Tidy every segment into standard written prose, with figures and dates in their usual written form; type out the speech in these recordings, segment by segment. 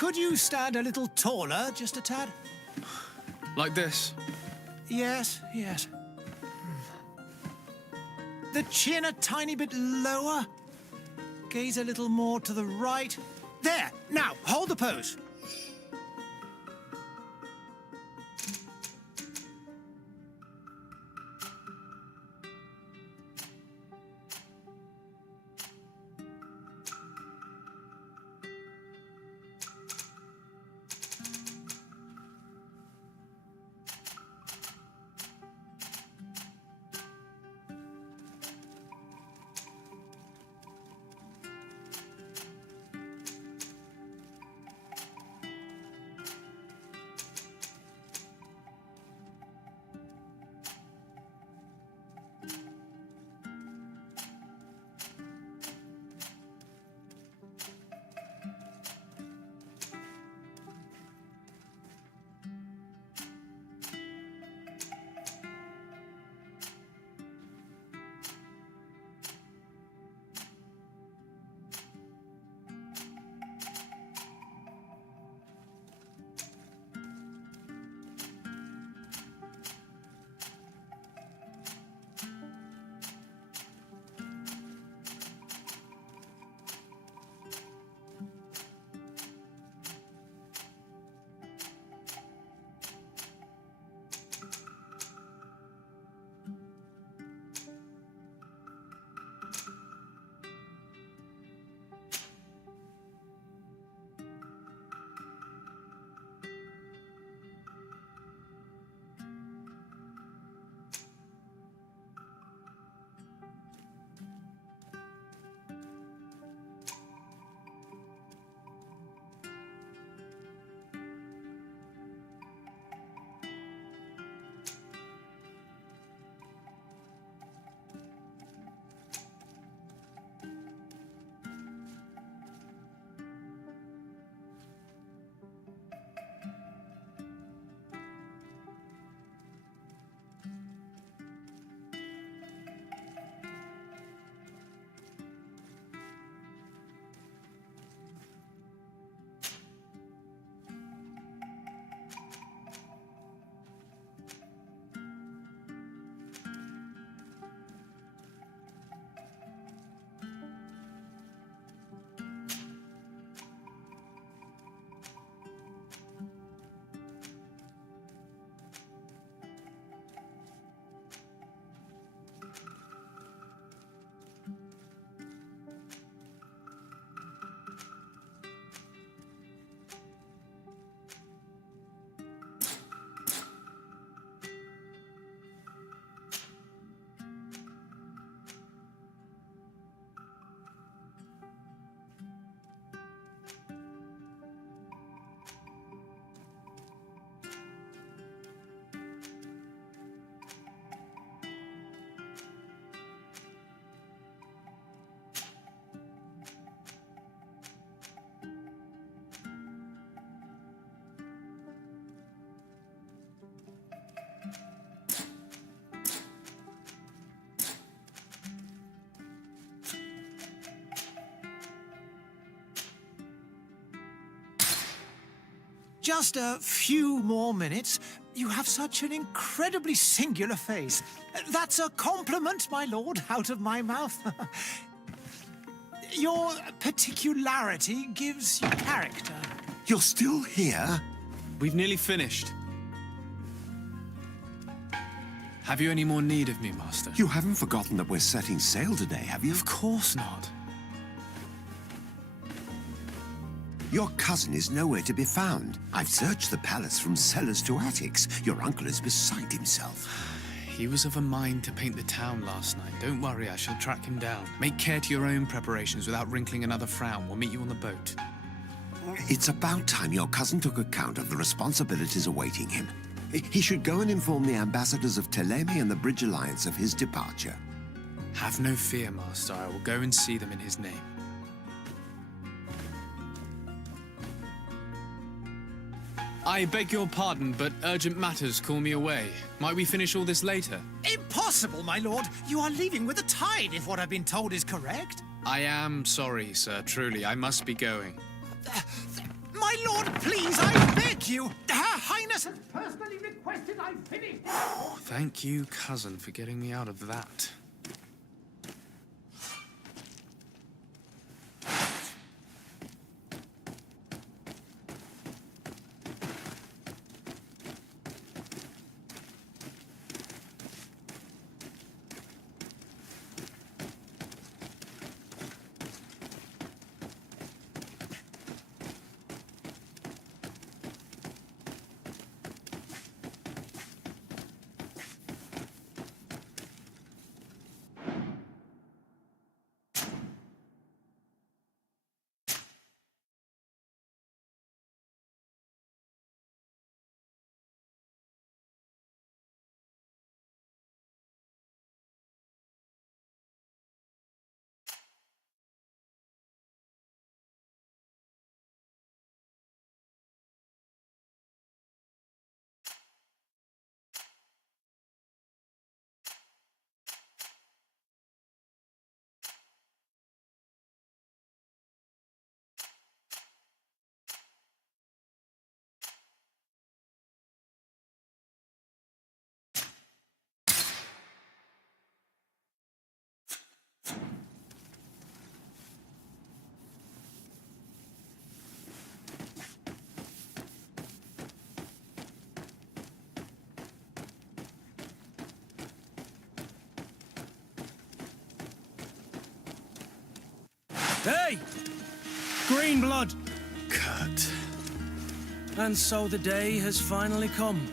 Could you stand a little taller, just a tad? Like this? Yes, yes. The chin a tiny bit lower. Gaze a little more to the right. There! Now, hold the pose. Just a few more minutes. You have such an incredibly singular face. That's a compliment, my lord, out of my mouth. Your particularity gives you character. You're still here? We've nearly finished. Have you any more need of me, Master? You haven't forgotten that we're setting sail today, have you? Of course not. Your cousin is nowhere to be found. I've searched the palace from cellars to attics. Your uncle is beside himself. He was of a mind to paint the town last night. Don't worry, I shall track him down. Make care to your own preparations without wrinkling another frown. We'll meet you on the boat. It's about time your cousin took account of the responsibilities awaiting him. He should go and inform the ambassadors of Ptolemy and the Bridge Alliance of his departure. Have no fear, Master. I will go and see them in his name. I beg your pardon, but urgent matters call me away. Might we finish all this later? Impossible, my lord. You are leaving with the tide, if what I've been told is correct. I am sorry, sir. Truly, I must be going. My My lord, please, I beg you. Her Highness has personally requested I finish. Thank you, cousin, for getting me out of that. Hey! Green blood! Kurt. And so the day has finally come.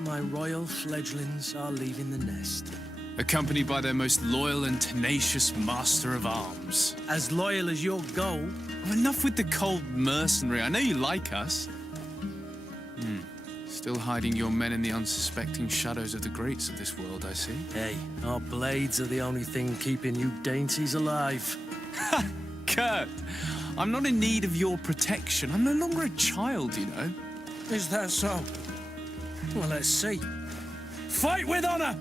My royal fledglings are leaving the nest. Accompanied by their most loyal and tenacious master of arms. As loyal as your goal. Enough with the cold mercenary. I know you like us. Still hiding your men in the unsuspecting shadows of the greats of this world, I see. Hey, our blades are the only thing keeping you dainties alive. Kurt, I'm not in need of your protection. I'm no longer a child, you know. Is that so? Well, let's see. Fight with honor!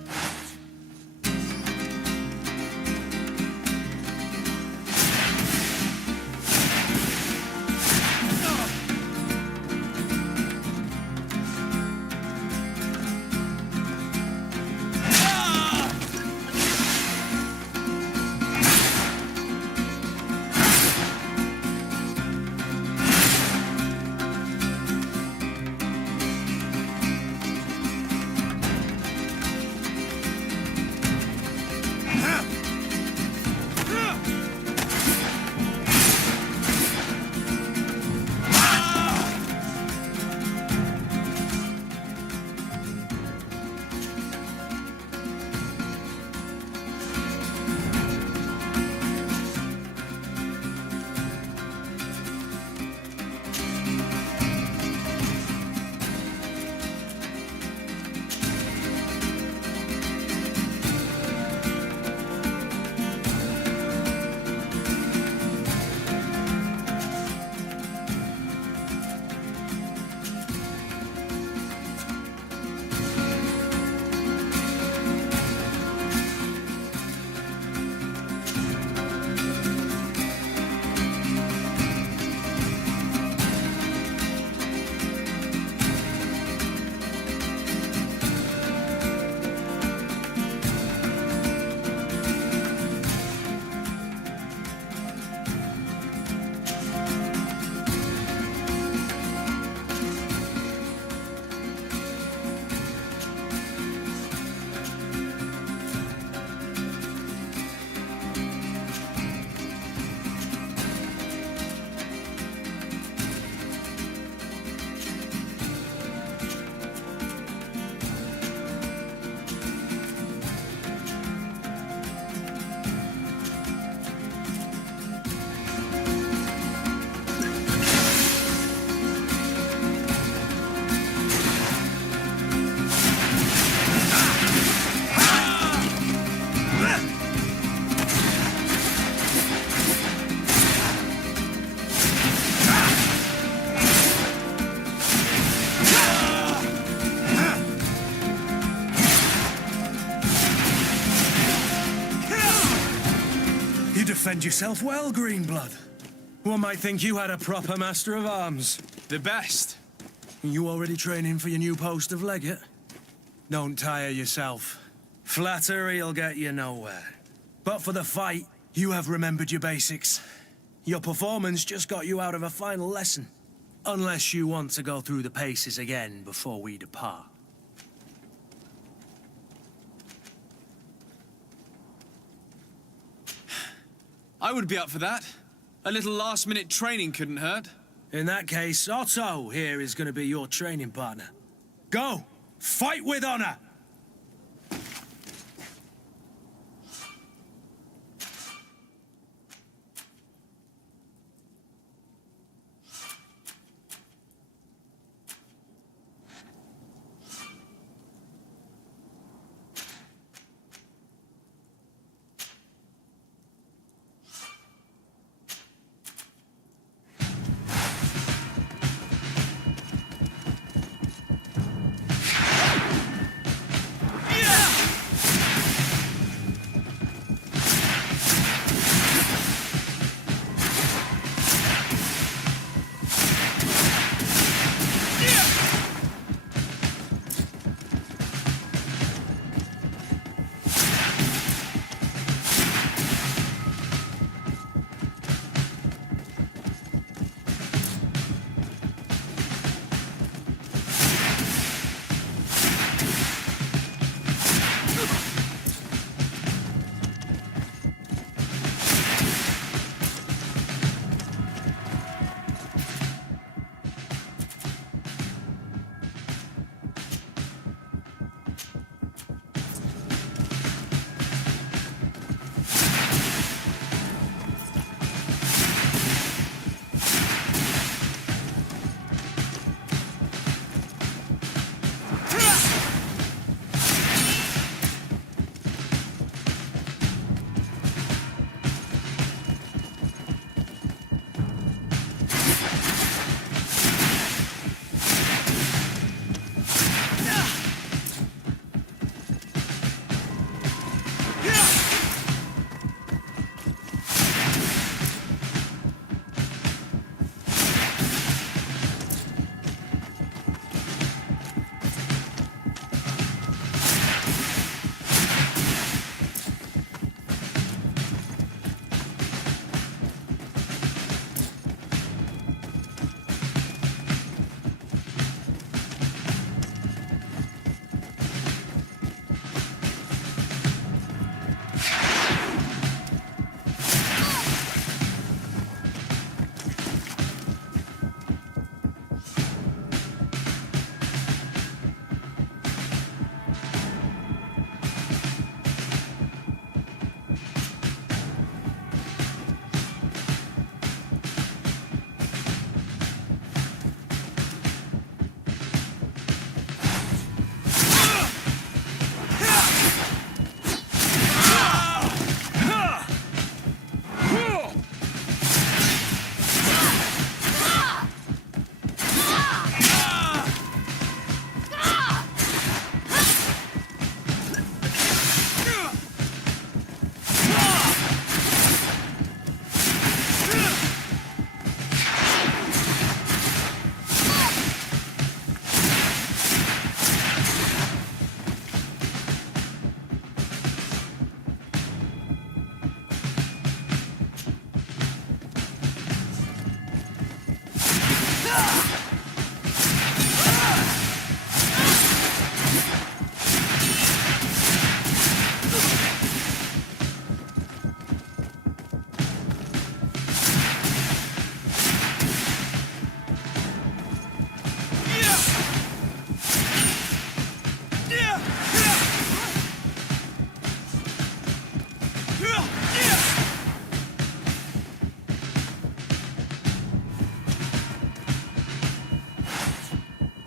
You defend yourself well, Greenblood. One might think you had a proper master of arms. The best. You already training for your new post of legate? Don't tire yourself. Flattery'll get you nowhere. But for the fight, you have remembered your basics. Your performance just got you out of a final lesson. Unless you want to go through the paces again before we depart. I would be up for that. A little last-minute training couldn't hurt. In that case, Otto here is going to be your training partner. Go! Fight with honor!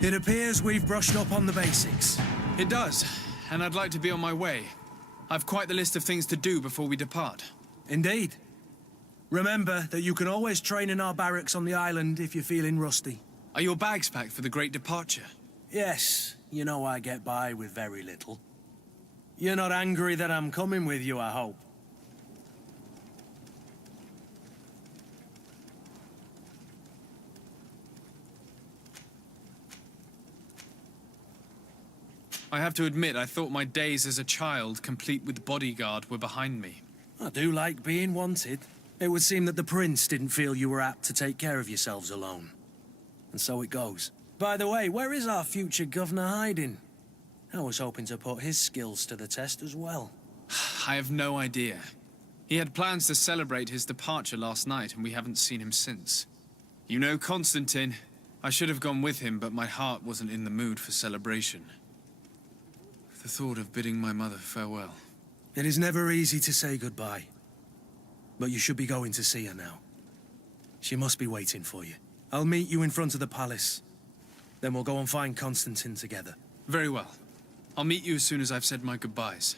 It appears we've brushed up on the basics. It does, and I'd like to be on my way. I've quite the list of things to do before we depart. Indeed. Remember that you can always train in our barracks on the island if you're feeling rusty. Are your bags packed for the great departure? Yes, you know I get by with very little. You're not angry that I'm coming with you, I hope. I have to admit, I thought my days as a child, complete with bodyguard, were behind me. I do like being wanted. It would seem that the prince didn't feel you were apt to take care of yourselves alone. And so it goes. By the way, where is our future governor hiding? I was hoping to put his skills to the test as well. I have no idea. He had plans to celebrate his departure last night, and we haven't seen him since. You know Constantine. I should have gone with him, but my heart wasn't in the mood for celebration. The thought of bidding my mother farewell. It is never easy to say goodbye. But you should be going to see her now. She must be waiting for you. I'll meet you in front of the palace. Then we'll go and find Constantine together. Very well. I'll meet you as soon as I've said my goodbyes.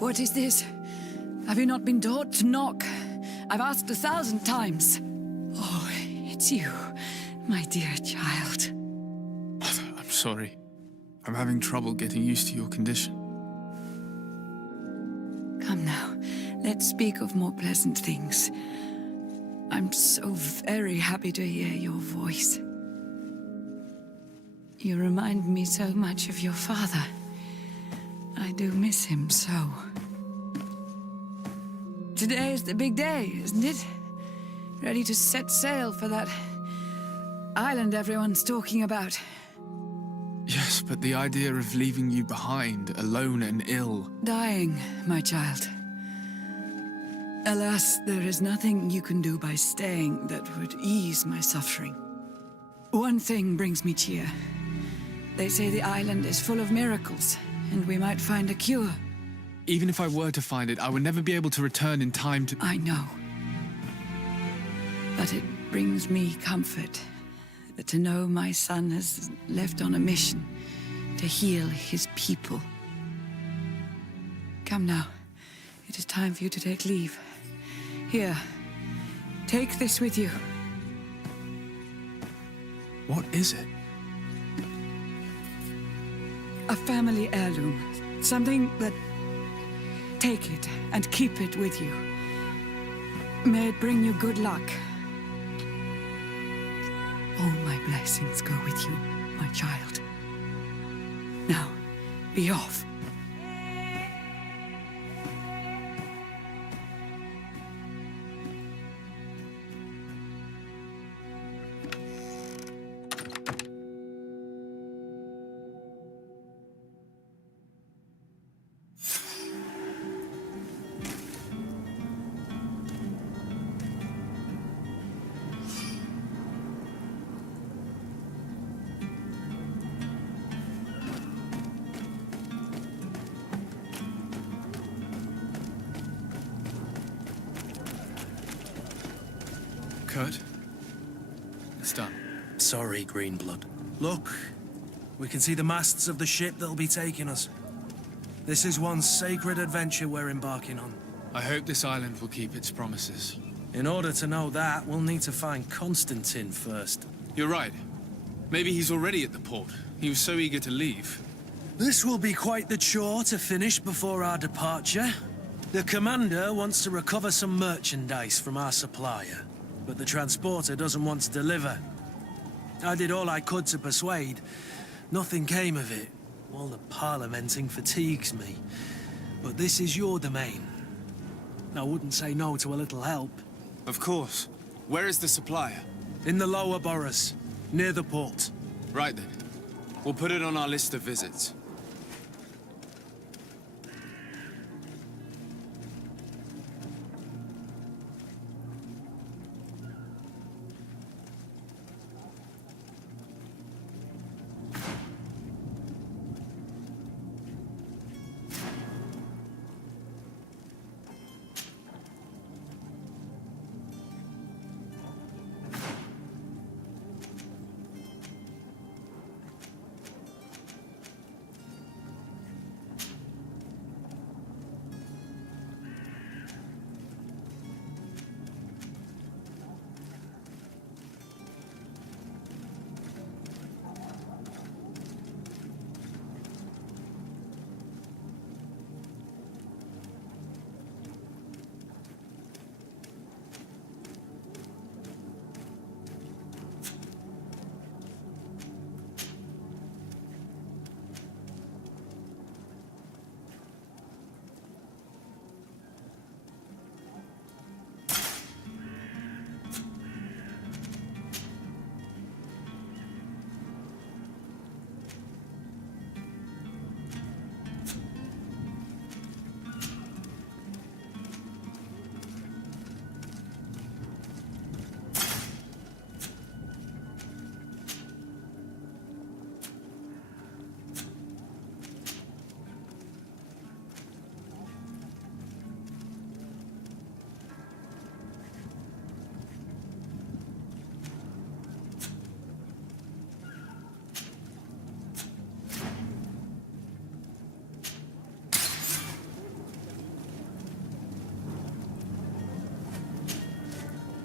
What is this? Have you not been taught to knock? I've asked 1,000 times. Oh, it's you, my dear child. I'm sorry. I'm having trouble getting used to your condition. Come now, let's speak of more pleasant things. I'm so very happy to hear your voice. You remind me so much of your father. I do miss him so. Today is the big day, isn't it? Ready to set sail for that island everyone's talking about. Yes, but the idea of leaving you behind, alone and ill... Dying, my child. Alas, there is nothing you can do by staying that would ease my suffering. One thing brings me cheer. They say the island is full of miracles, and we might find a cure. Even if I were to find it, I would never be able to return in time to... I know. But it brings me comfort to know my son has left on a mission to heal his people. Come now. It is time for you to take leave. Here, take this with you. What is it? A family heirloom. Something that... Take it and keep it with you. May it bring you good luck. All my blessings go with you, my child. Now, be off. Kurt? It's done. Sorry, Greenblood. Look, we can see the masts of the ship that'll be taking us. This is one sacred adventure we're embarking on. I hope this island will keep its promises. In order to know that, we'll need to find Constantine first. You're right. Maybe he's already at the port. He was so eager to leave. This will be quite the chore to finish before our departure. The commander wants to recover some merchandise from our supplier, but the transporter doesn't want to deliver. I did all I could to persuade. Nothing came of it. All the parliamenting fatigues me. But this is your domain. I wouldn't say no to a little help. Of course. Where is the supplier? In the lower boroughs, near the port. Right then. We'll put it on our list of visits.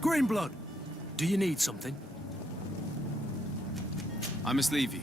Greenblood, do you need something? I must leave you.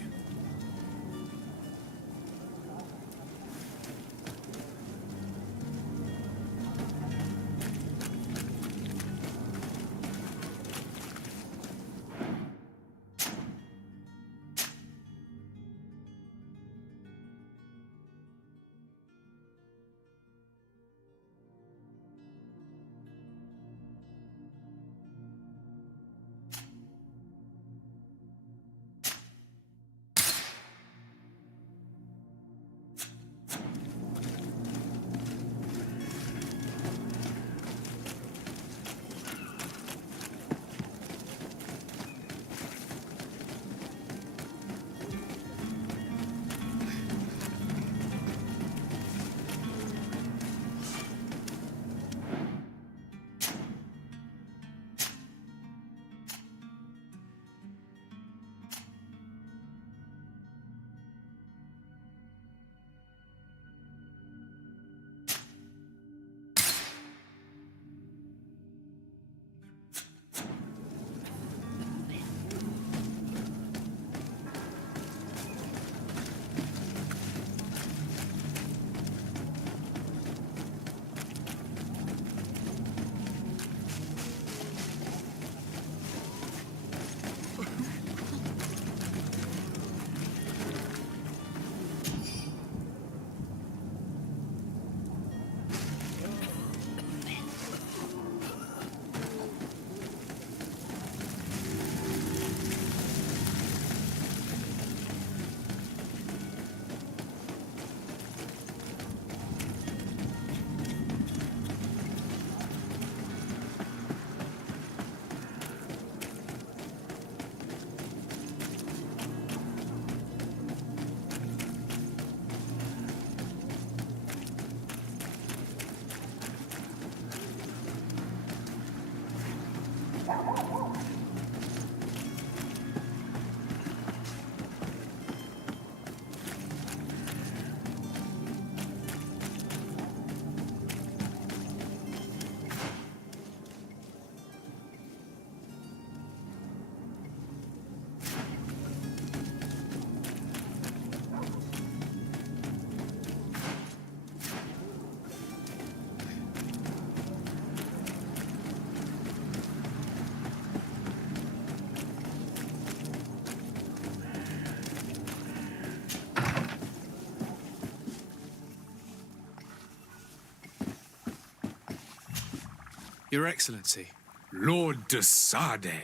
Your Excellency. Lord de Sade,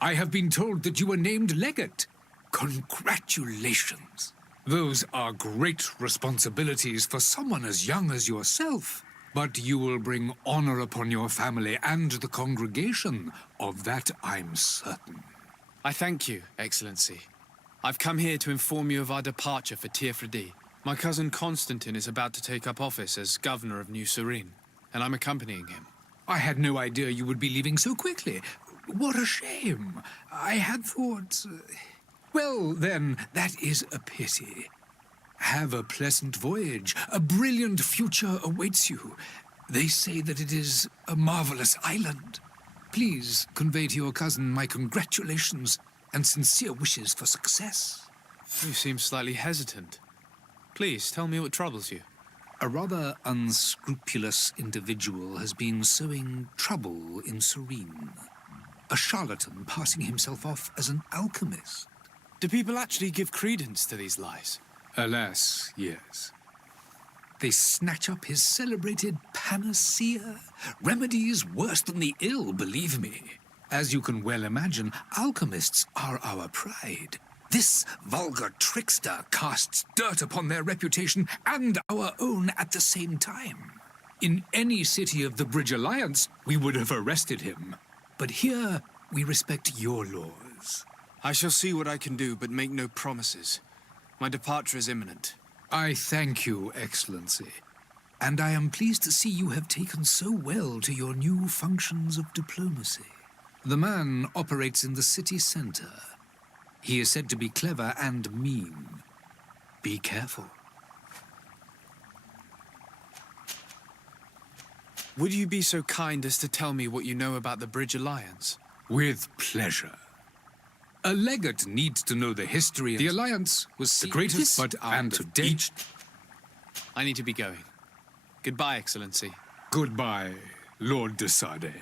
I have been told that you were named legate. Congratulations. Those are great responsibilities for someone as young as yourself. But you will bring honor upon your family and the congregation. Of that I'm certain. I thank you, Excellency. I've come here to inform you of our departure for Tirfredi. My cousin Constantine is about to take up office as governor of New Serene, and I'm accompanying him. I had no idea you would be leaving so quickly. What a shame. I had thought... Well, then, that is a pity. Have a pleasant voyage. A brilliant future awaits you. They say that it is a marvelous island. Please convey to your cousin my congratulations and sincere wishes for success. You seem slightly hesitant. Please, tell me what troubles you. A rather unscrupulous individual has been sowing trouble in Serene. A charlatan passing himself off as an alchemist. Do people actually give credence to these lies? Alas, yes. They snatch up his celebrated panacea. Remedies worse than the ill, believe me. As you can well imagine, alchemists are our pride. This vulgar trickster casts dirt upon their reputation and our own at the same time. In any city of the Bridge Alliance, we would have arrested him. But here, we respect your laws. I shall see what I can do, but make no promises. My departure is imminent. I thank you, Excellency. And I am pleased to see you have taken so well to your new functions of diplomacy. The man operates in the city center. He is said to be clever and mean. Be careful. Would you be so kind as to tell me what you know about the Bridge Alliance? With pleasure. A legate needs to know the history. The Alliance was the greatest, but and to date. I need to be going. Goodbye, Excellency. Goodbye, Lord de Sade.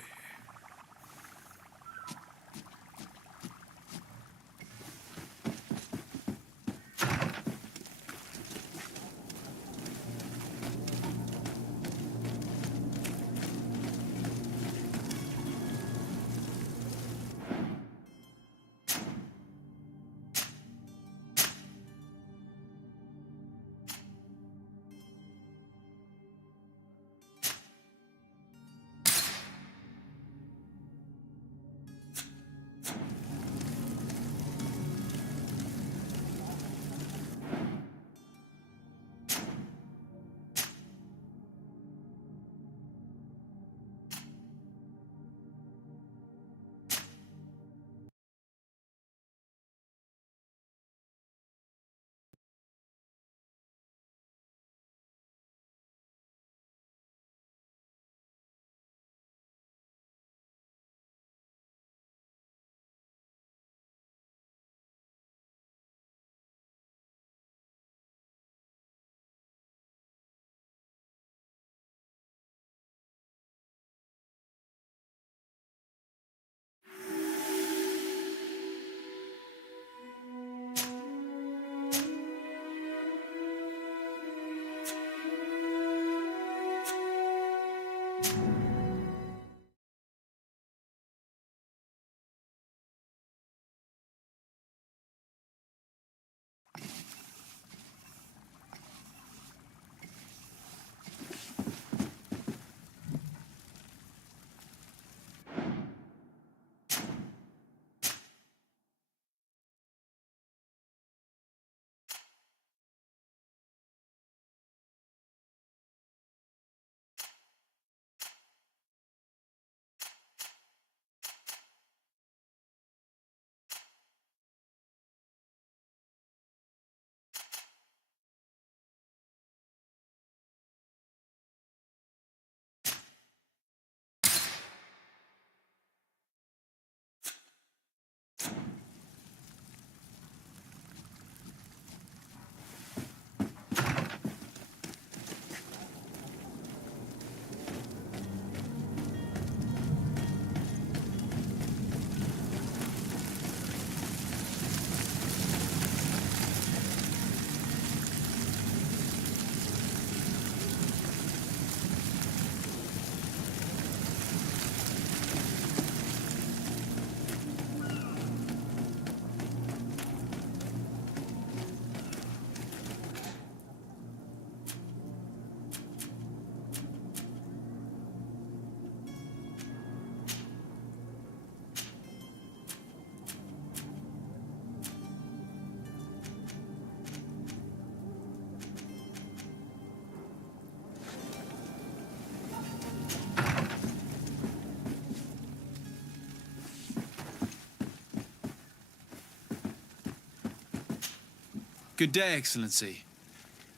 Good day, Excellency.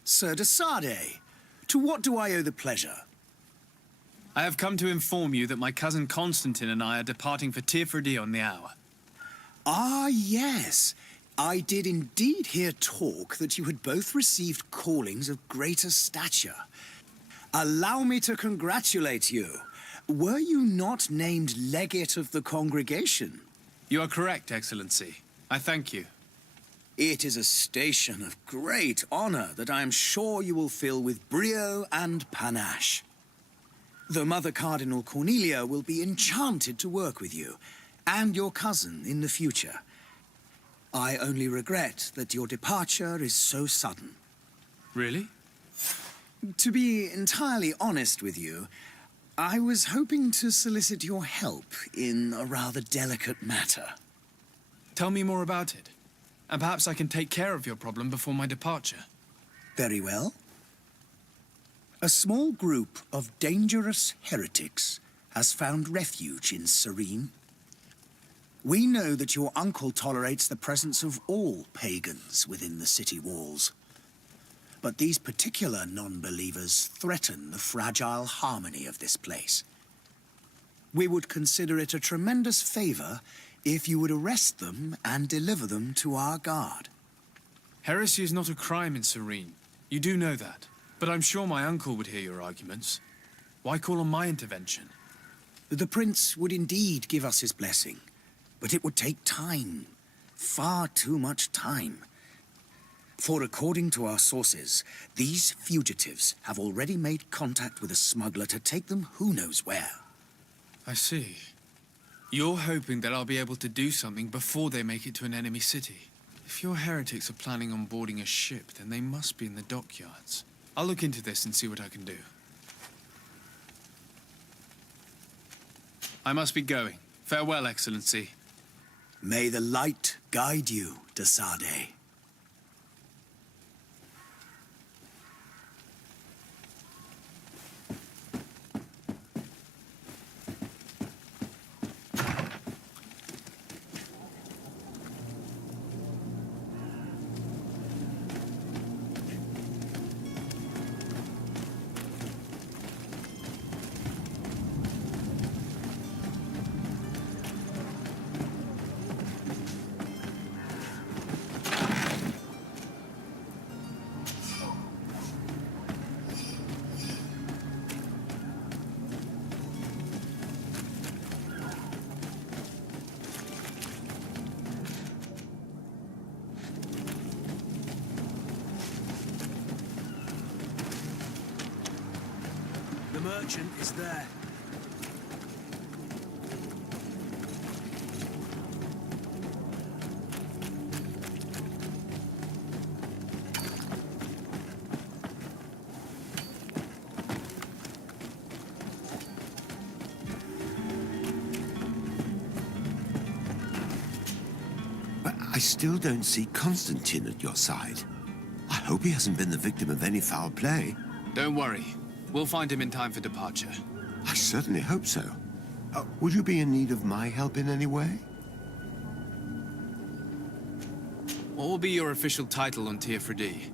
Sir de Sardet, to what do I owe the pleasure? I have come to inform you that my cousin Constantine and I are departing for Tirfredi on the hour. Ah, yes. I did indeed hear talk that you had both received callings of greater stature. Allow me to congratulate you. Were you not named legate of the congregation? You are correct, Excellency. I thank you. It is a station of great honor that I am sure you will fill with brio and panache. The Mother Cardinal Cornelia will be enchanted to work with you, and your cousin in the future. I only regret that your departure is so sudden. Really? To be entirely honest with you, I was hoping to solicit your help in a rather delicate matter. Tell me more about it, and perhaps I can take care of your problem before my departure. Very well. A small group of dangerous heretics has found refuge in Serene. We know that your uncle tolerates the presence of all pagans within the city walls. But these particular non-believers threaten the fragile harmony of this place. We would consider it a tremendous favor if you would arrest them and deliver them to our guard. Heresy is not a crime in Serene. You do know that. But I'm sure my uncle would hear your arguments. Why call on my intervention? The prince would indeed give us his blessing, but it would take time. Far too much time. For according to our sources, these fugitives have already made contact with a smuggler to take them who knows where. I see. You're hoping that I'll be able to do something before they make it to an enemy city. If your heretics are planning on boarding a ship, then they must be in the dockyards. I'll look into this and see what I can do. I must be going. Farewell, Excellency. May the light guide you, de Sardet. The merchant is there. But I still don't see Constantine at your side. I hope he hasn't been the victim of any foul play. Don't worry. We'll find him in time for departure. I certainly hope so. Would you be in need of my help in any way? What will be your official title on Tirfredi?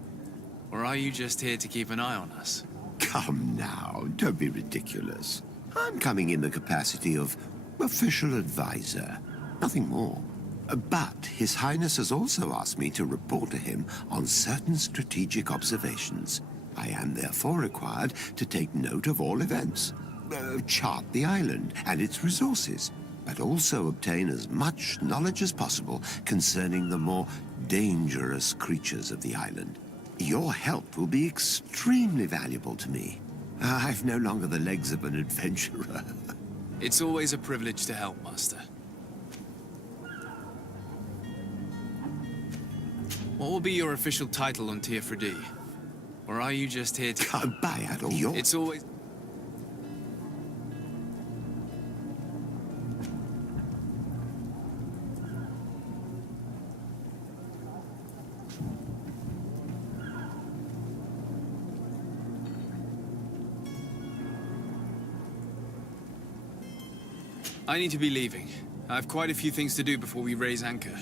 Or are you just here to keep an eye on us? Come now, don't be ridiculous. I'm coming in the capacity of official advisor, nothing more. But His Highness has also asked me to report to him on certain strategic observations. I am therefore required to take note of all events, chart the island and its resources, but also obtain as much knowledge as possible concerning the more dangerous creatures of the island. Your help will be extremely valuable to me. I've no longer the legs of an adventurer. It's always a privilege to help, Master. What will be your official title on Tirfredi? Or are you just here to... By at all, your... It's always... I need to be leaving. I have quite a few things to do before we raise anchor.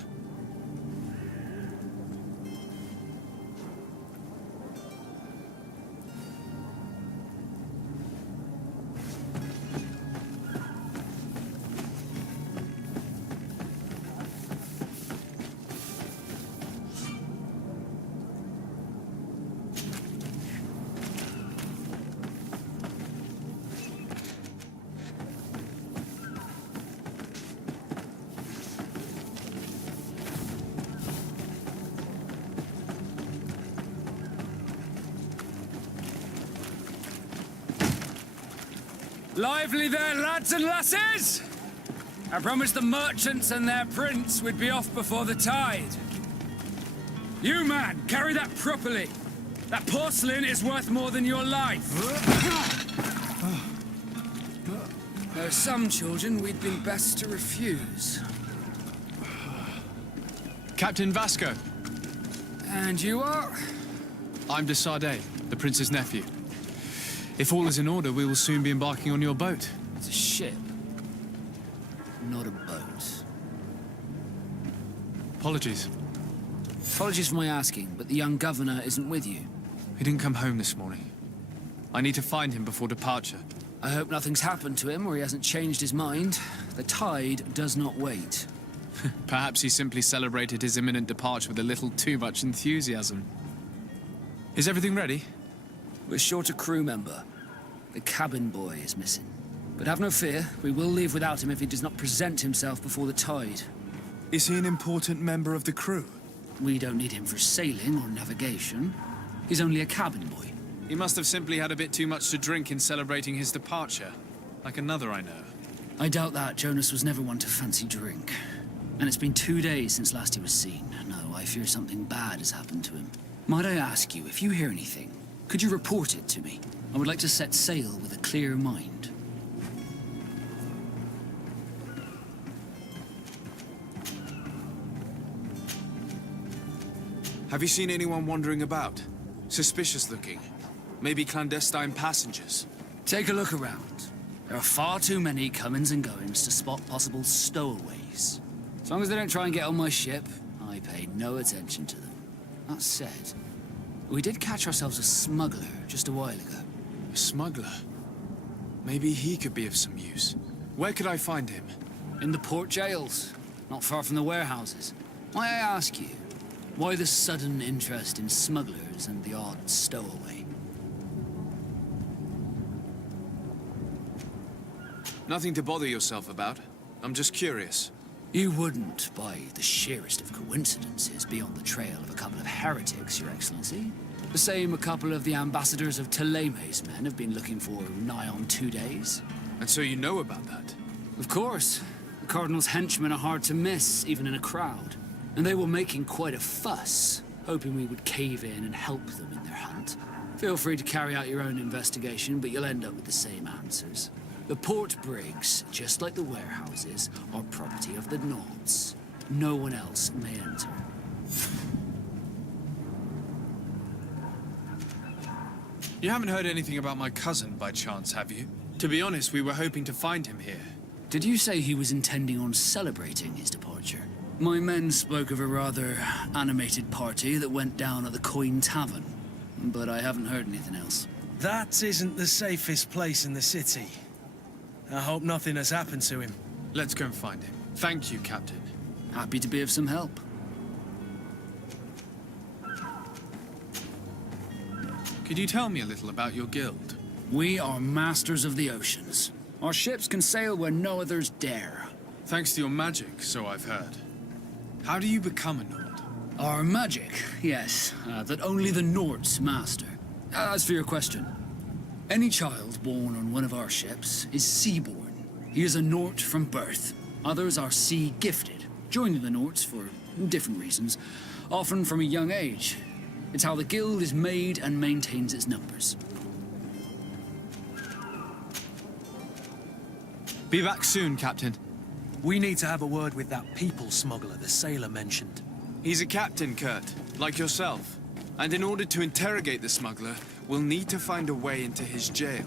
Lively there, lads and lasses! I promised the merchants and their prince we'd be off before the tide. You, man, carry that properly. That porcelain is worth more than your life. There are some children we'd been best to refuse. Captain Vasco. And you are? I'm de Sardet, the prince's nephew. If all is in order, we will soon be embarking on your boat. It's a ship, not a boat. Apologies. Apologies for my asking, but the young governor isn't with you. He didn't come home this morning. I need to find him before departure. I hope nothing's happened to him or he hasn't changed his mind. The tide does not wait. Perhaps he simply celebrated his imminent departure with a little too much enthusiasm. Is everything ready? We're short a crew member. The cabin boy is missing. But have no fear, we will leave without him if he does not present himself before the tide. Is he an important member of the crew? We don't need him for sailing or navigation. He's only a cabin boy. He must have simply had a bit too much to drink in celebrating his departure. Like another I know. I doubt that. Jonas was never one to fancy drink. And it's been 2 days since last he was seen. No, I fear something bad has happened to him. Might I ask you, if you hear anything, could you report it to me? I would like to set sail with a clear mind. Have you seen anyone wandering about? Suspicious looking. Maybe clandestine passengers. Take a look around. There are far too many comings and goings to spot possible stowaways. As long as they don't try and get on my ship, I pay no attention to them. That said, we did catch ourselves a smuggler just a while ago. A smuggler? Maybe he could be of some use. Where could I find him? In the port jails, not far from the warehouses. May I ask you, why the sudden interest in smugglers and the odd stowaway? Nothing to bother yourself about. I'm just curious. You wouldn't, by the sheerest of coincidences, be on the trail of a couple of heretics, Your Excellency. The same a couple of the ambassadors of Ptolemy's men have been looking for nigh on 2 days. And so you know about that? Of course. The Cardinal's henchmen are hard to miss, even in a crowd. And they were making quite a fuss, hoping we would cave in and help them in their hunt. Feel free to carry out your own investigation, but you'll end up with the same answers. The port brigs, just like the warehouses, are property of the Naughts. No one else may enter. You haven't heard anything about my cousin, by chance, have you? To be honest, we were hoping to find him here. Did you say he was intending on celebrating his departure? My men spoke of a rather animated party that went down at the Coin Tavern, but I haven't heard anything else. That isn't the safest place in the city. I hope nothing has happened to him. Let's go and find him. Thank you, Captain. Happy to be of some help. Could you tell me a little about your guild? We are masters of the oceans. Our ships can sail where no others dare. Thanks to your magic, so I've heard. How do you become a Nord? Our magic, yes, that only the Nords master. As for your question, any child born on one of our ships is sea-born. He is a Nord from birth. Others are sea-gifted, joining the Nords for different reasons, often from a young age. It's how the guild is made and maintains its numbers. Be back soon, Captain. We need to have a word with that people smuggler the sailor mentioned. He's a captain, Kurt, like yourself. And in order to interrogate the smuggler, we'll need to find a way into his jail.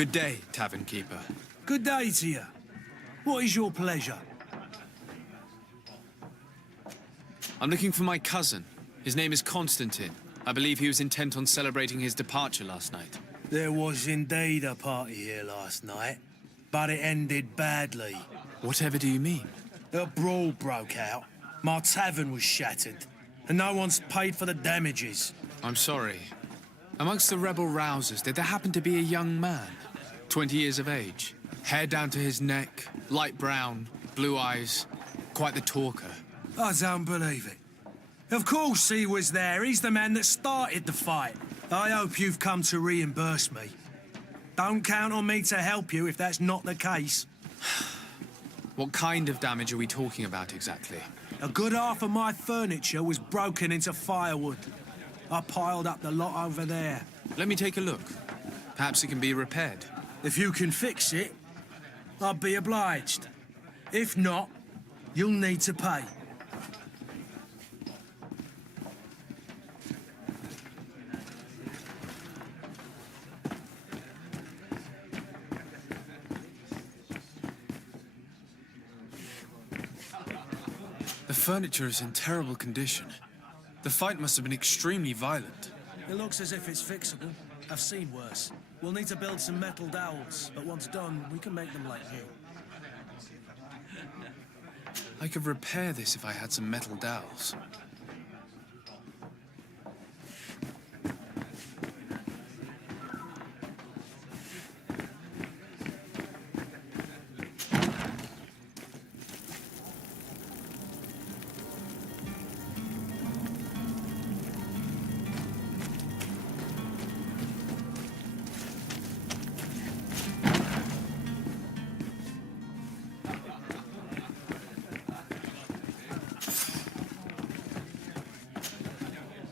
Good day, tavern keeper. Good day to you. What is your pleasure? I'm looking for my cousin. His name is Constantine. I believe he was intent on celebrating his departure last night. There was indeed a party here last night, but it ended badly. Whatever do you mean? A brawl broke out. My tavern was shattered, and no one's paid for the damages. I'm sorry. Amongst the rebel rousers, did there happen to be a young man? 20 years of age. Hair down to his neck, light brown, blue eyes. Quite the talker. I don't believe it. Of course he was there. He's the man that started the fight. I hope you've come to reimburse me. Don't count on me to help you if that's not the case. What kind of damage are we talking about exactly? A good half of my furniture was broken into firewood. I piled up the lot over there. Let me take a look. Perhaps it can be repaired. If you can fix it, I'll be obliged. If not, you'll need to pay. The furniture is in terrible condition. The fight must have been extremely violent. It looks as if it's fixable. I've seen worse. We'll need to build some metal dowels, but once done, we can make them like new. I could repair this if I had some metal dowels.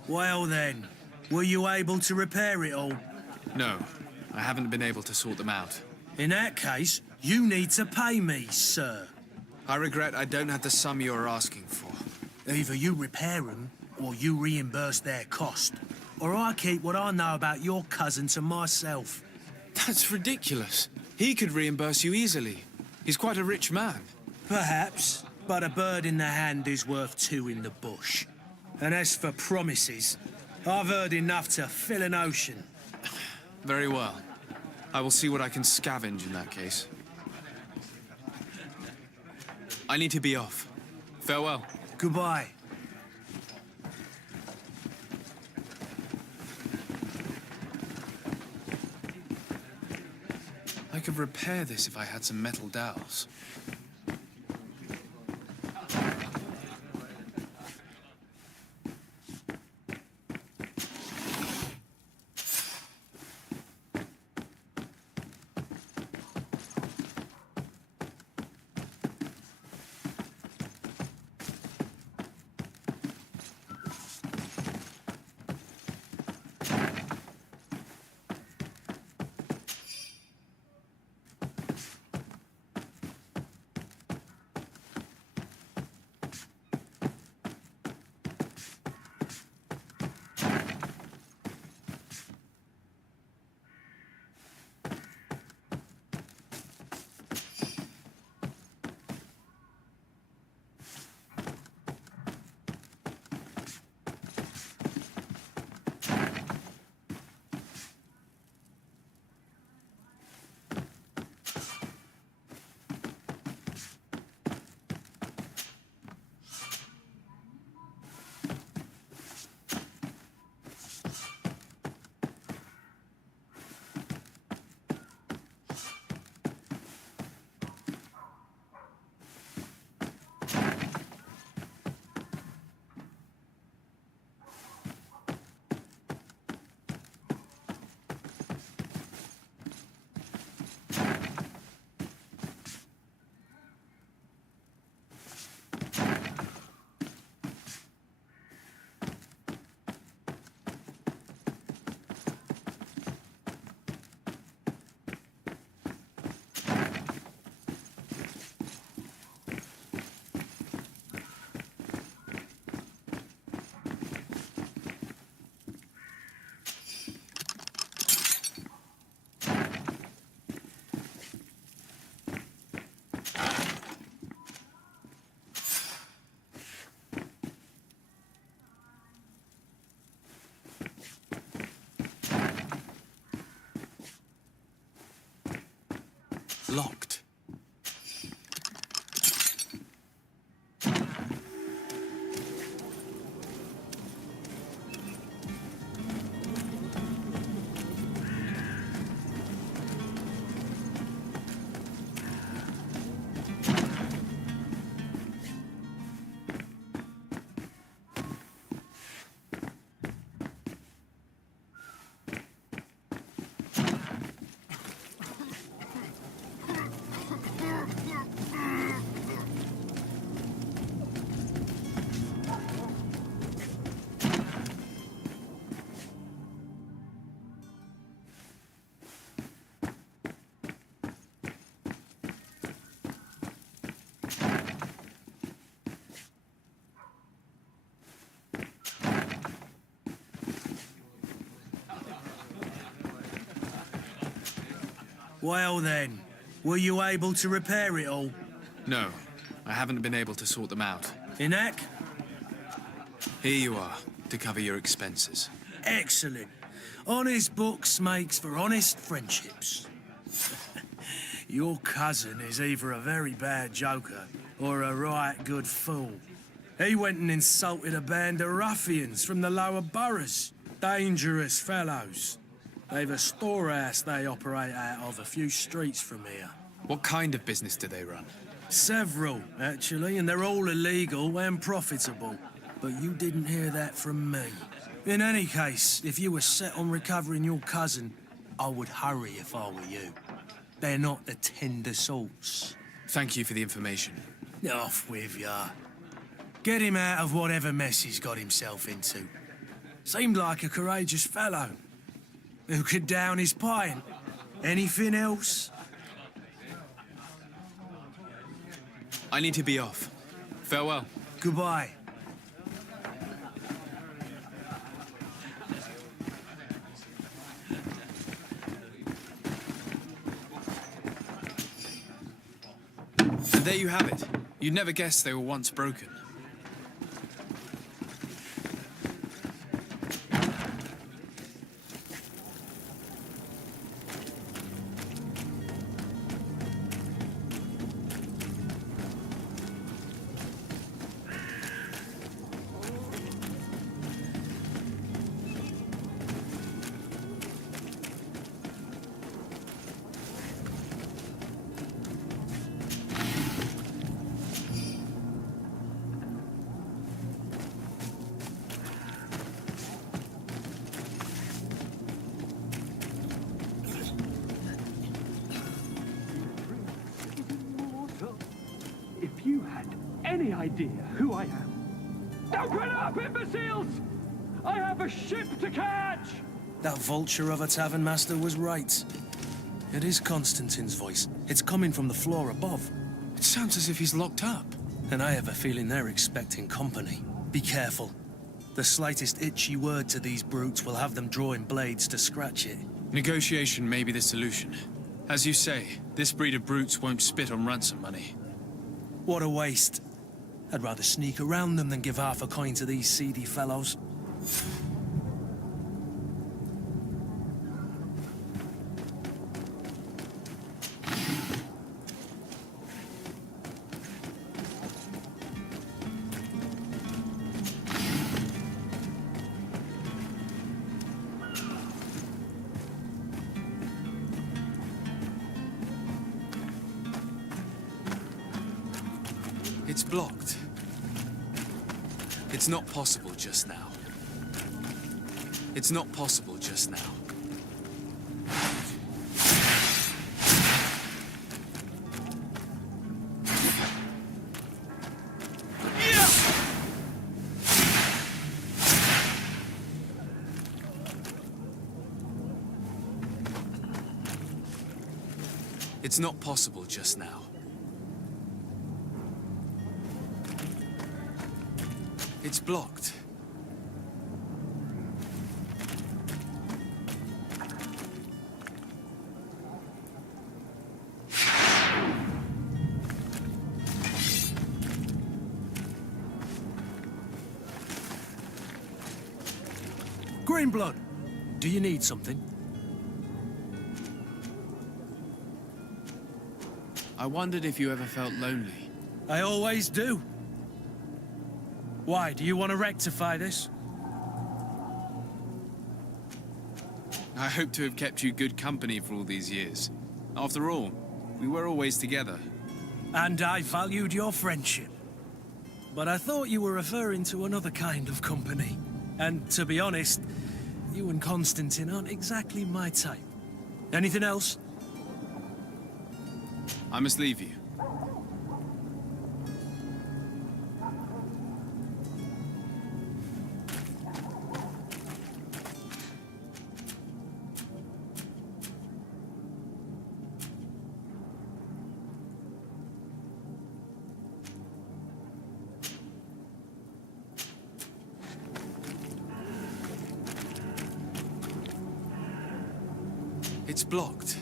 Well then, were you able to repair it all? No, I haven't been able to sort them out. In that case, you need to pay me, sir. I regret I don't have the sum you are asking for. Either you repair them, or you reimburse their cost. Or I keep what I know about your cousin to myself. That's ridiculous. He could reimburse you easily. He's quite a rich man. Perhaps, but a bird in the hand is worth two in the bush. And as for promises, I've heard enough to fill an ocean. Very well. I will see what I can scavenge in that case. I need to be off. Farewell. Goodbye. I could repair this if I had some metal dowels. locked. Well then, were you able to repair it all? No, I haven't been able to sort them out. Inak? Here you are, to cover your expenses. Excellent. Honest books makes for honest friendships. Your cousin is either a very bad joker or a right good fool. He went and insulted a band of ruffians from the lower boroughs. Dangerous fellows. They've a storehouse they operate out of a few streets from here. What kind of business do they run? Several, actually, and they're all illegal and profitable. But you didn't hear that from me. In any case, if you were set on recovering your cousin, I would hurry if I were you. They're not the tender sorts. Thank you for the information. Off with ya. Get him out of whatever mess he's got himself into. Seemed like a courageous fellow. Who could down his pint? Anything else? I need to be off. Farewell. Goodbye. And there you have it. You'd never guess they were once broken. If you had any idea who I am. Open up, imbeciles! I have a ship to catch! That vulture of a tavern master was right. It is Constantine's voice. It's coming from the floor above. It sounds as if he's locked up. And I have a feeling they're expecting company. Be careful. The slightest itchy word to these brutes will have them drawing blades to scratch it. Negotiation may be the solution. As you say, this breed of brutes won't spit on ransom money. What a waste. I'd rather sneak around them than give half a coin to these seedy fellows. It's blocked. It's not possible just now. It's not possible just now. It's not possible just now. It's blocked. Greenblood, do you need something? I wondered if you ever felt lonely. I always do. Why, do you want to rectify this? I hope to have kept you good company for all these years. After all, we were always together. And I valued your friendship. But I thought you were referring to another kind of company. And to be honest, you and Constantine aren't exactly my type. Anything else? I must leave you. It's blocked.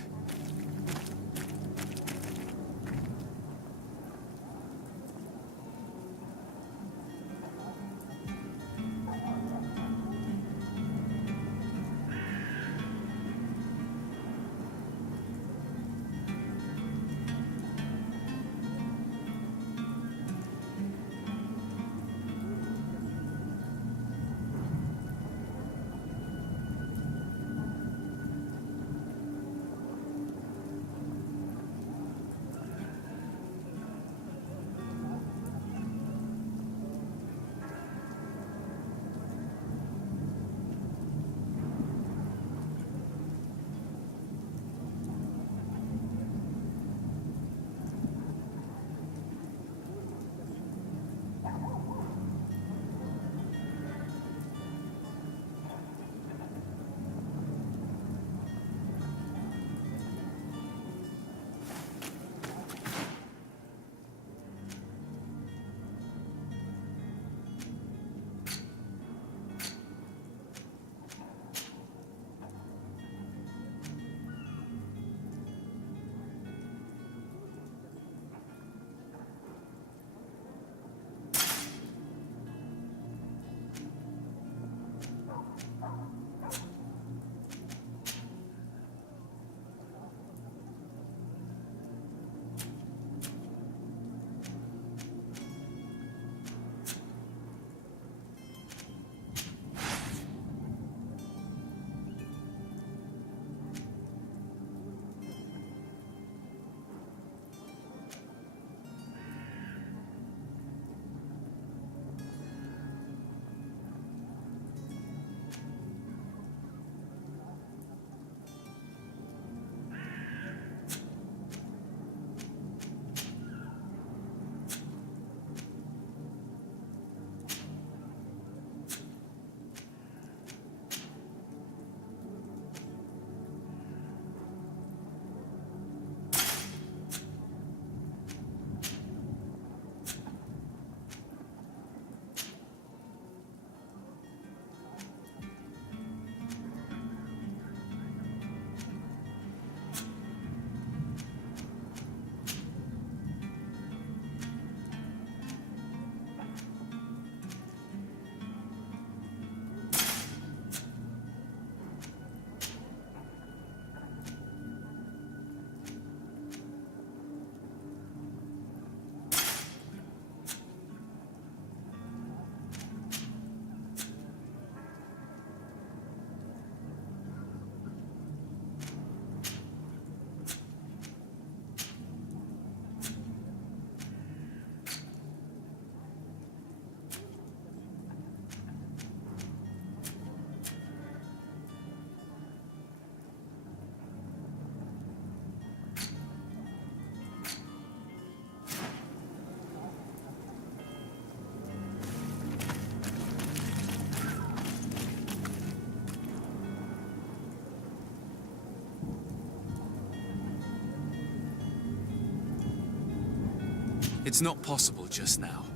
It's not possible just now.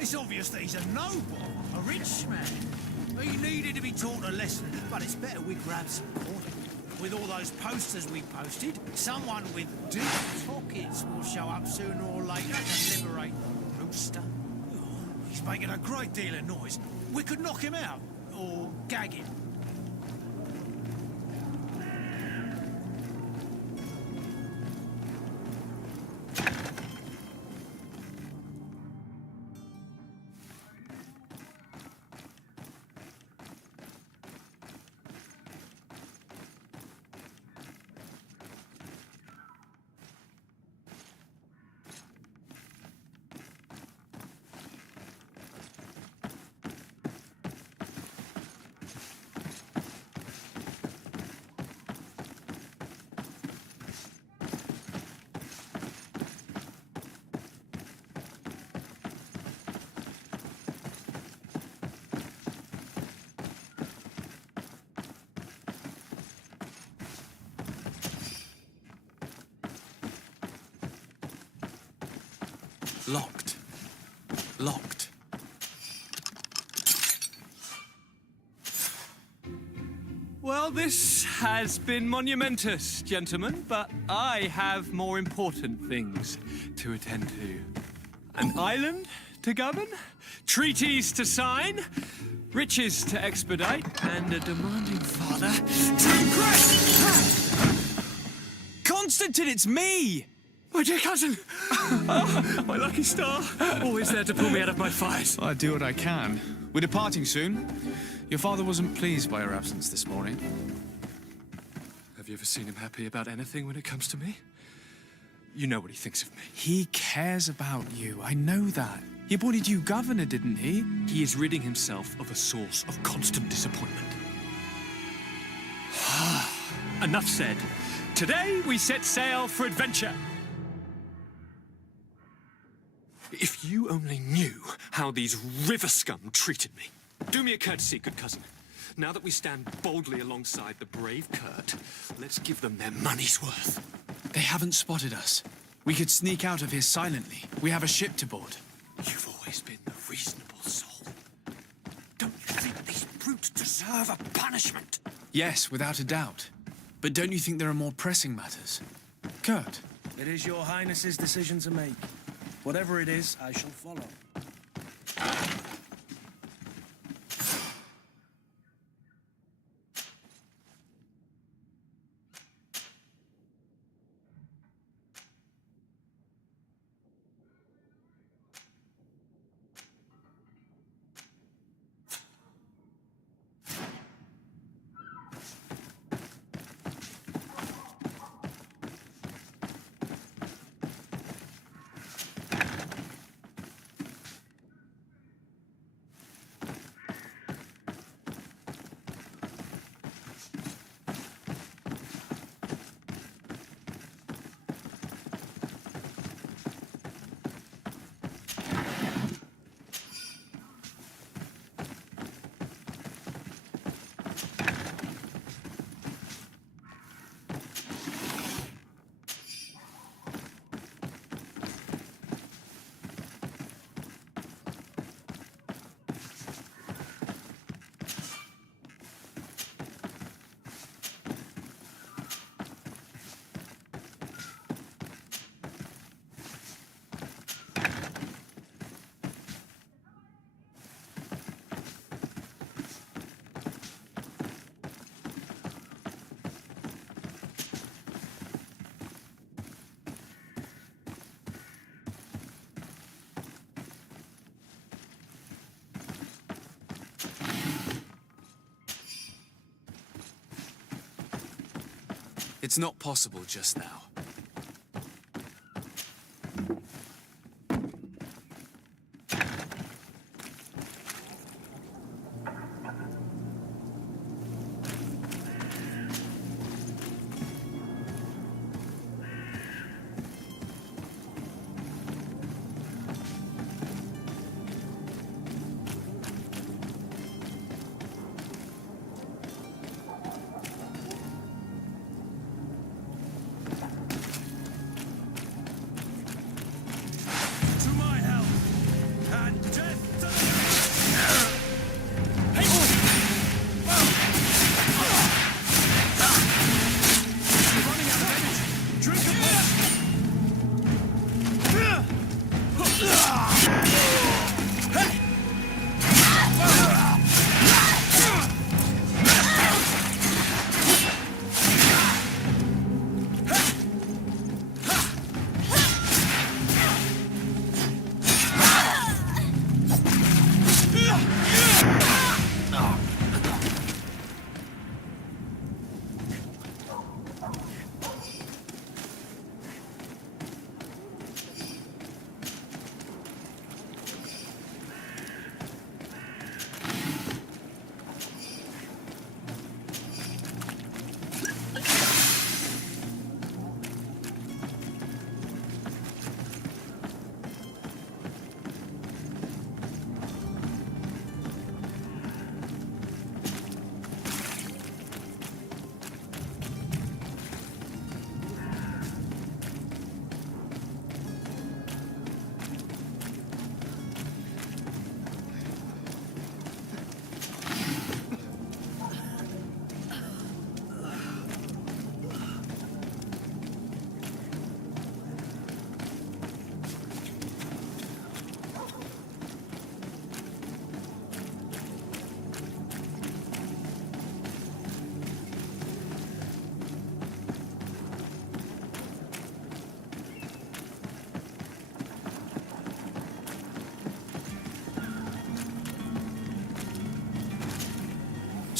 It's obvious that he's a noble, a rich man. He needed to be taught a lesson, but it's better we grab support. With all those posters we posted, someone with deep pockets will show up sooner or later to liberate Rooster. He's making a great deal of noise. We could knock him out, or gag him. Locked. Locked. Well, this has been monumentous, gentlemen, but I have more important things to attend to. An island to govern, treaties to sign, riches to expedite, and a demanding father to impress! Constantine, it's me! My dear cousin! Oh, my lucky star. Always there to pull me out of my fires. I do what I can. We're departing soon. Your father wasn't pleased by your absence this morning. Have you ever seen him happy about anything when it comes to me? You know what he thinks of me. He cares about you. I know that. He appointed you governor, didn't he? He is ridding himself of a source of constant disappointment. Enough said. Today we set sail for adventure. If you only knew how these river scum treated me. Do me a courtesy, good cousin. Now that we stand boldly alongside the brave Kurt, let's give them their money's worth. They haven't spotted us. We could sneak out of here silently. We have a ship to board. You've always been the reasonable soul. Don't you think these brutes deserve a punishment? Yes, without a doubt. But don't you think there are more pressing matters? Kurt? It is your highness's decision to make. Whatever it is, I shall follow. It's not possible just now.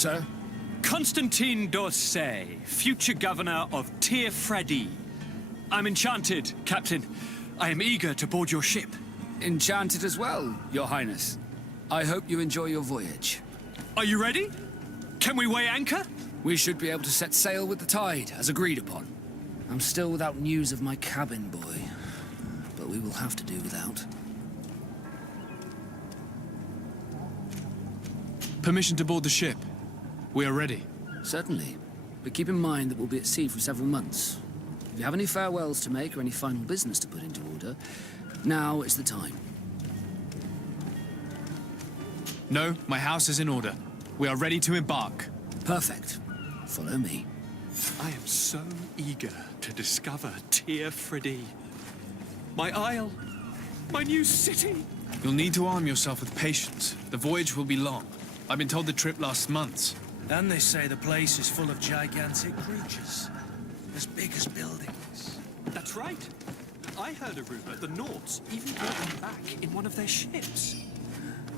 Sir? Constantine d'Orsay, future governor of Tir Freddy. I'm enchanted, Captain. I am eager to board your ship. Enchanted as well, Your Highness. I hope you enjoy your voyage. Are you ready? Can we weigh anchor? We should be able to set sail with the tide, as agreed upon. I'm still without news of my cabin boy, but we will have to do without. Permission to board the ship. We are ready. Certainly, but keep in mind that we'll be at sea for several months. If you have any farewells to make or any final business to put into order, now is the time. No, my house is in order. We are ready to embark. Perfect. Follow me. I am so eager to discover Tir Freddy. My isle, my new city. You'll need to arm yourself with patience. The voyage will be long. I've been told the trip lasts months. And they say the place is full of gigantic creatures, as big as buildings. That's right. I heard a rumor the Naughts even brought them back in one of their ships.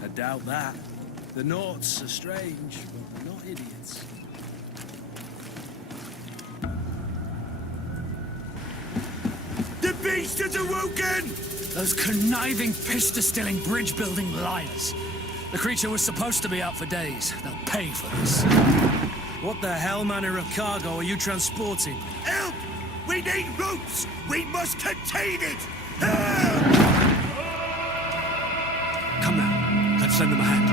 I doubt that. The Naughts are strange, but they're not idiots. The beast has awoken! Those conniving, pista-stealing, bridge-building liars. The creature was supposed to be out for days. They'll pay for this. What the hell manner of cargo are you transporting? Help! We need ropes! We must contain it! Come now, let's lend them a hand.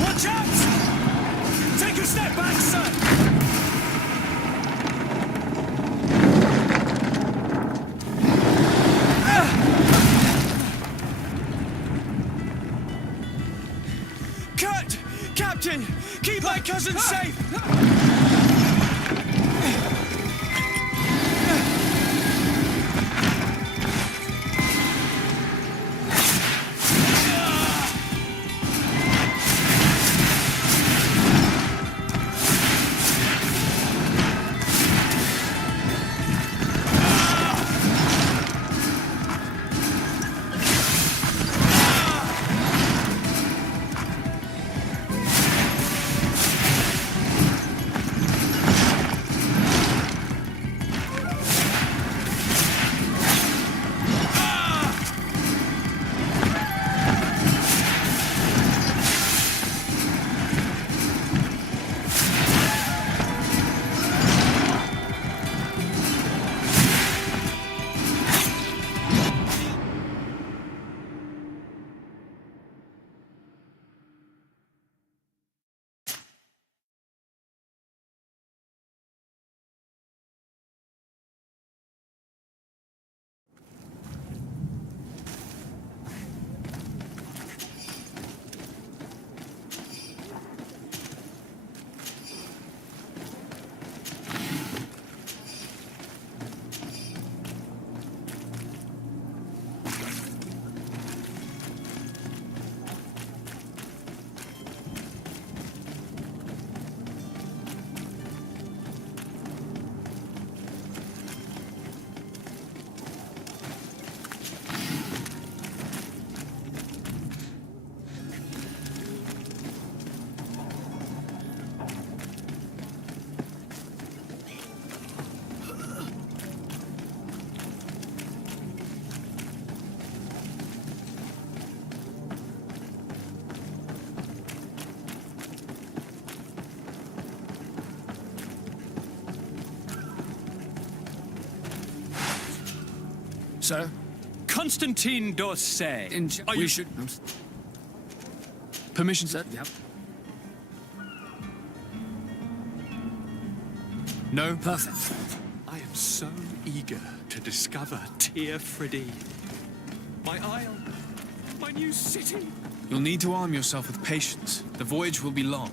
Watch out! Take a step back, sir! Kurt! Captain! Keep my cousin safe! Sir? Constantine d'Orsay. We should... Permission, Sir, you have... No? Perfect. I am so eager to discover Tir Freddy. My isle, my new city. You'll need to arm yourself with patience. The voyage will be long.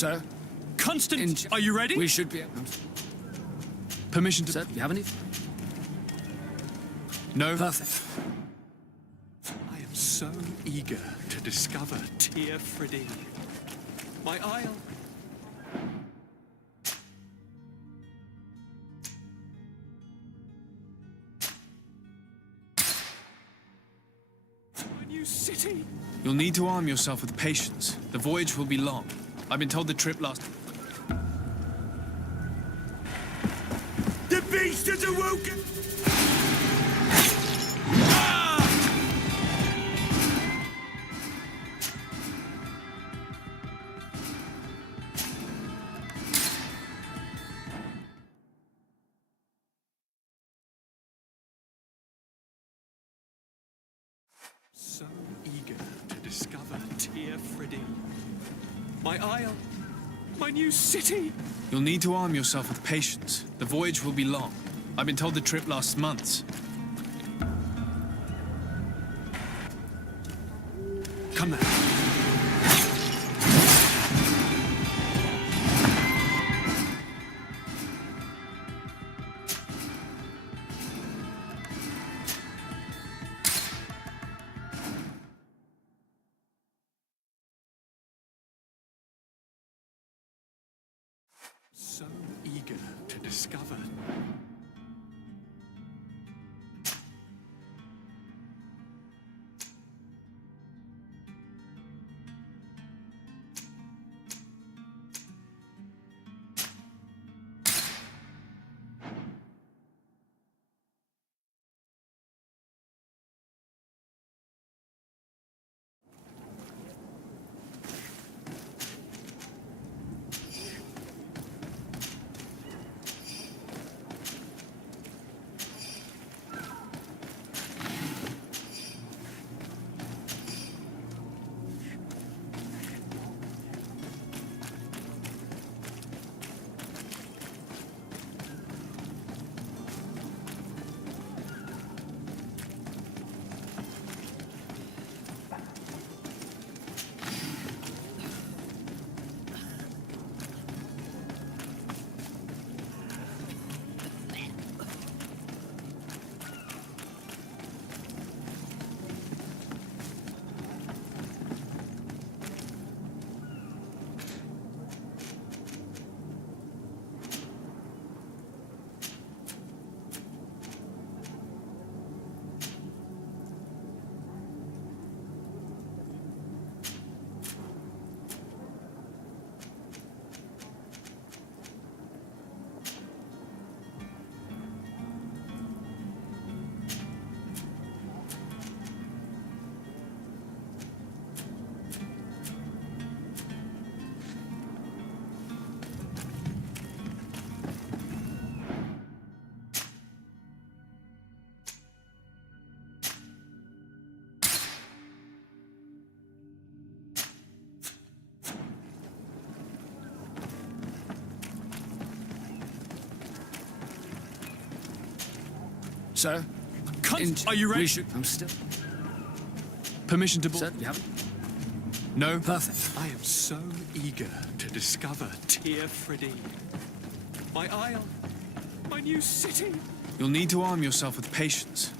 Sir? Constant, are you ready? We should be... Permission to... Sir, you have any? No. Perfect. I am so eager to discover Tia Freddy. My isle. My new city. You'll need to arm yourself with patience. The voyage will be long. I've been told the trip lasts... The beast has awoken! So eager to discover Tia Freddy. My isle. My new city. You'll need to arm yourself with patience. The voyage will be long. I've been told the trip lasts months. Come now. So eager to discover. Sir? Are you ready? We should... I'm still... Permission to board? Sir, you have it? No. Perfect. I am so eager to discover Tia Freddy. My isle. My new city. You'll need to arm yourself with patience.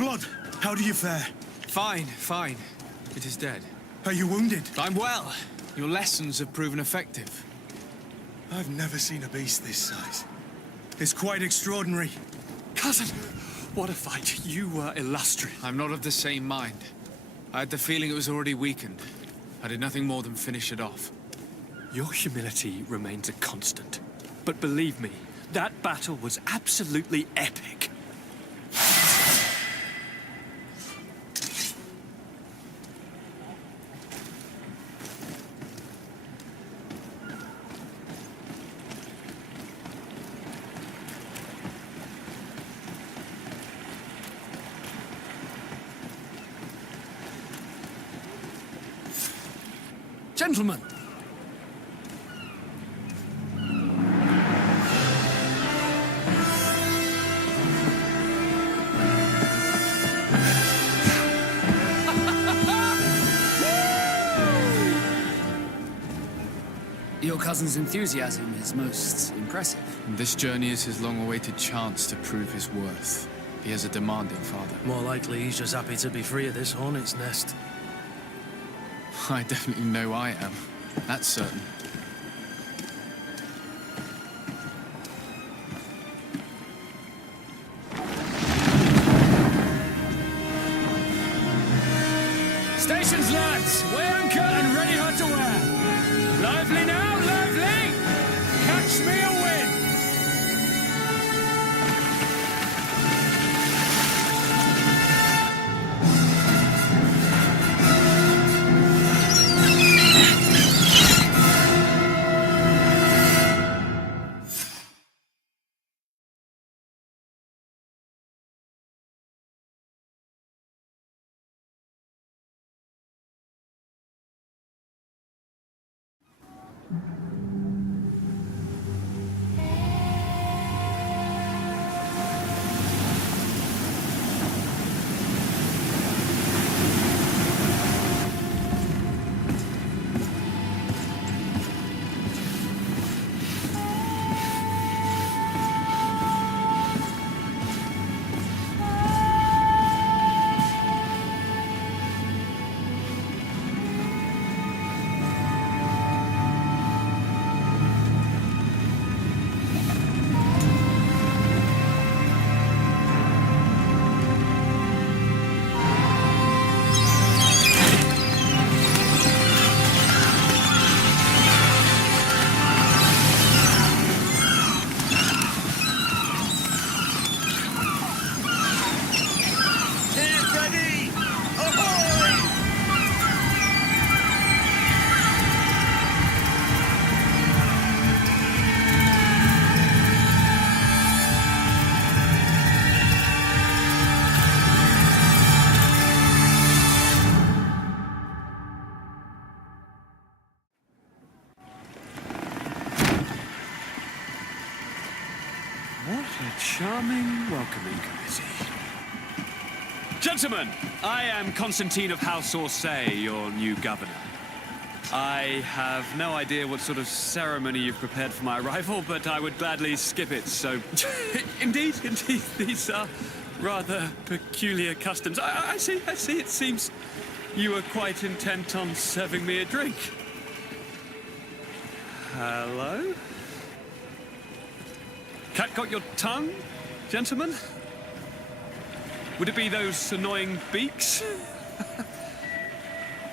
Youngblood, how do you fare? Fine, fine. It is dead. Are you wounded? I'm well. Your lessons have proven effective. I've never seen a beast this size. It's quite extraordinary. Cousin, what a fight. You were illustrious. I'm not of the same mind. I had the feeling it was already weakened. I did nothing more than finish it off. Your humility remains a constant. But believe me, that battle was absolutely epic. Gentlemen, your cousin's enthusiasm is most impressive. This journey is his long-awaited chance to prove his worth. He has a demanding father. More likely he's just happy to be free of this hornet's nest. I definitely know I am. That's certain. Stations, lads! Weigh anchor and ready hard to wear. Lively now, lively! Catch me a wind! What a charming welcoming committee. Gentlemen, I am Constantine of House Orsay, your new governor. I have no idea what sort of ceremony you've prepared for my arrival, but I would gladly skip it, so... Indeed, these are rather peculiar customs. I see. It seems you were quite intent on serving me a drink. Hello? Cat got your tongue, gentlemen? Would it be those annoying beaks?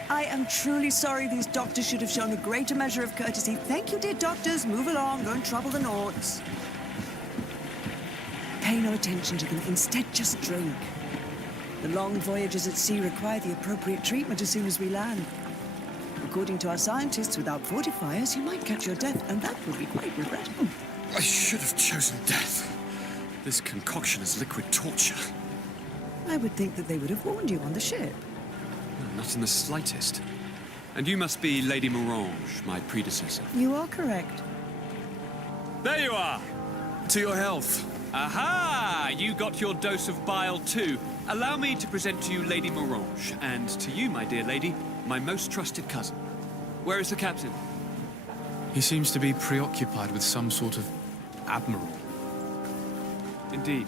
I am truly sorry. These doctors should have shown a greater measure of courtesy. Thank you, dear doctors. Move along. Don't trouble the Naughts. Pay no attention to them. Instead, just drink. The long voyages at sea require the appropriate treatment as soon as we land. According to our scientists, without fortifiers, you might catch your death, and that would be quite regrettable. I should have chosen death. This concoction is liquid torture. I would think that they would have warned you on the ship. No, not in the slightest. And you must be Lady Morange, my predecessor. You are correct. There you are! To your health. Aha! You got your dose of bile too. Allow me to present to you Lady Morange, and to you, my dear lady, my most trusted cousin. Where is the captain? He seems to be preoccupied with some sort of admiral. Indeed.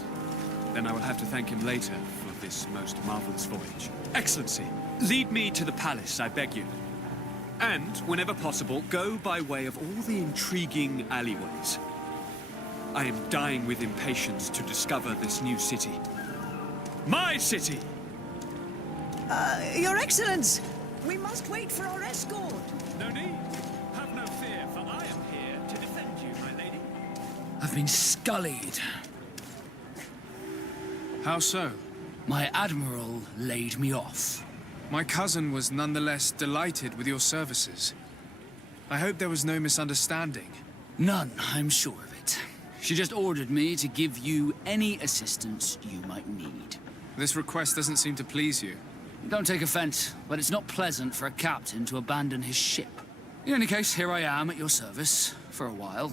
Then I will have to thank him later for of this most marvelous voyage. Excellency, lead me to the palace, I beg you. And, whenever possible, go by way of all the intriguing alleyways. I am dying with impatience to discover this new city. My city! Your Excellence! We must wait for our escort. No need. Have no fear, for I am here to defend you, my lady. I've been scullied. How so? My admiral laid me off. My cousin was nonetheless delighted with your services. I hope there was no misunderstanding. None, I'm sure of it. She just ordered me to give you any assistance you might need. This request doesn't seem to please you. Don't take offense, but it's not pleasant for a captain to abandon his ship. In any case, here I am at your service, for a while.